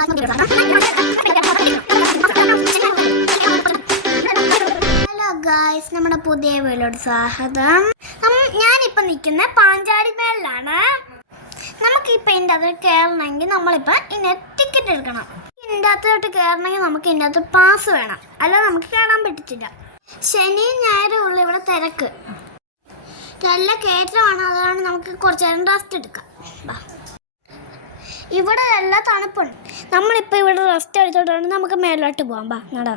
Hello guys, നമ്മുടെ പുതിയ വീഡിയോയോട് സ്വാഗതം. ഞാനിപ്പോൾ നിൽക്കുന്ന പാഞ്ചാടി മേളിലാണ്. നമുക്കിപ്പോൾ ഇതിൻ്റെ അകത്ത് കയറണമെങ്കിൽ നമ്മളിപ്പോൾ ഇതിൻ്റെ ടിക്കറ്റ് എടുക്കണം. ഇതിൻ്റെ അകത്തോട്ട് കയറണമെങ്കിൽ നമുക്ക് ഇതിൻ്റെ അകത്ത് പാസ് വേണം, അല്ലാതെ നമുക്ക് കയറാൻ പറ്റത്തില്ല. ശനിയും ഞായറും ഉള്ള ഇവിടെ തിരക്ക്, നല്ല കയറ്റമാണ്. അതാണ് നമുക്ക് കുറച്ച് നേരം റെസ്റ്റ് എടുക്കാം. ഇവിടെ നല്ല തണുപ്പുണ്ട്. നമ്മളിപ്പോൾ ഇവിടെ റെസ്റ്റ് എടുത്തോട്ടാണ് നമുക്ക് മേലോട്ട് പോകാം. നട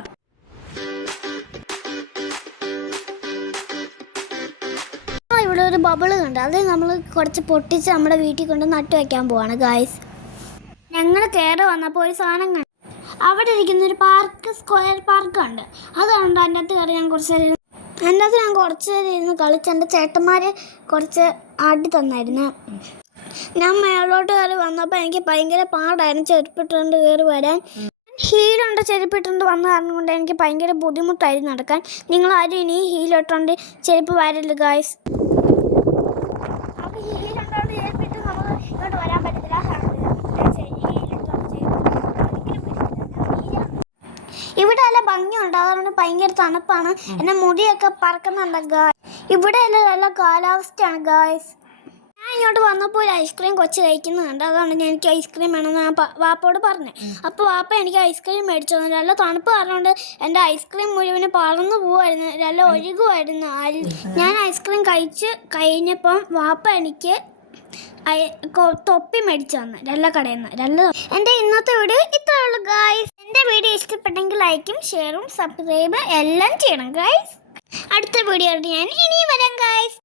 ഇവിടെ ഒരു ബബിള് കണ്ട്, അത് നമ്മൾ കുറച്ച് പൊട്ടിച്ച് നമ്മുടെ വീട്ടിൽ കൊണ്ട് നട്ടു വയ്ക്കാൻ പോവാണ് ഗായ്സ്. ഞങ്ങൾ കയറി വന്നപ്പോൾ ഒരു സാധനം കണ്ടു. അവിടെ ഇരിക്കുന്നൊരു പാർക്ക്, സ്ക്വയർ പാർക്കുണ്ട്. അത് കണ്ട് അതിൻ്റെ അകത്ത് കയറി ഞാൻ കുറച്ച് നേരം ഇരുന്ന് കളിച്ച് എൻ്റെ ചേട്ടന്മാർ കുറച്ച് ആട്ടി തന്നായിരുന്നു. ഞാൻ മേളോട്ട് കയറി വന്നപ്പോൾ എനിക്ക് ഭയങ്കര പാടായിരുന്നു ചെരുപ്പിട്ടുകൊണ്ട് കയറി വരാൻ. ഹീലുണ്ട് ചെരുപ്പിട്ടുകൊണ്ട് വന്ന കാരണം കൊണ്ട് എനിക്ക് ഭയങ്കര ബുദ്ധിമുട്ടായിരുന്നു നടക്കാൻ. നിങ്ങളാരും ഇനി ഹീലിട്ടുകൊണ്ട് ചെരുപ്പ് വരരുത് ഗായ്സ്. അപ്പോൾ ഹീലുണ്ടോണ്ട് ചെരുപ്പിട്ട് നമ്മൾ ഇങ്ങോട്ട് വരാൻ പറ്റത്തില്ല. ഇവിടെ നല്ല ഭംഗിയുണ്ട്, അതുകൊണ്ട് ഭയങ്കര തണുപ്പാണ്. എൻ്റെ മുടിയൊക്കെ പറക്കുന്നുണ്ട് ഗായ്സ്. ഇവിടെ നല്ല കാലാവസ്ഥയാണ് ഗായ്സ്. ഞാൻ ഇങ്ങോട്ട് വന്നപ്പോൾ ഒരു ഐസ്ക്രീം കൊച്ച് കഴിക്കുന്നുണ്ട്. അതാണ് എനിക്ക് ഐസ്ക്രീം വേണമെന്ന് ഞാൻ വാപ്പയോട് പറഞ്ഞത്. അപ്പോൾ വാപ്പ എനിക്ക് ഐസ്ക്രീം മേടിച്ചു തന്നു. നല്ല തണുപ്പ് കാരണം എൻ്റെ ഐസ്ക്രീം മുഴുവന് പറന്നു പോവായിരുന്നു, നല്ല ഒഴുകുമായിരുന്നു. ഞാൻ ഐസ്ക്രീം കഴിച്ച് കഴിഞ്ഞപ്പം വാപ്പ എനിക്ക് തൊപ്പി മേടിച്ചു തന്നു നല്ല കടയിൽ നിന്ന്. എൻ്റെ ഇന്നത്തെ വീഡിയോ ഇത്രയേ ഉള്ളൂ ഗായ്സ്. എൻ്റെ വീഡിയോ ഇഷ്ടപ്പെട്ടെങ്കിൽ ലൈക്കും ഷെയറും സബ്സ്ക്രൈബ് എല്ലാം ചെയ്യണം ഗായ്സ്. അടുത്ത വീഡിയോ ഞാൻ ഇനിയും വരാം ഗായ്സ്.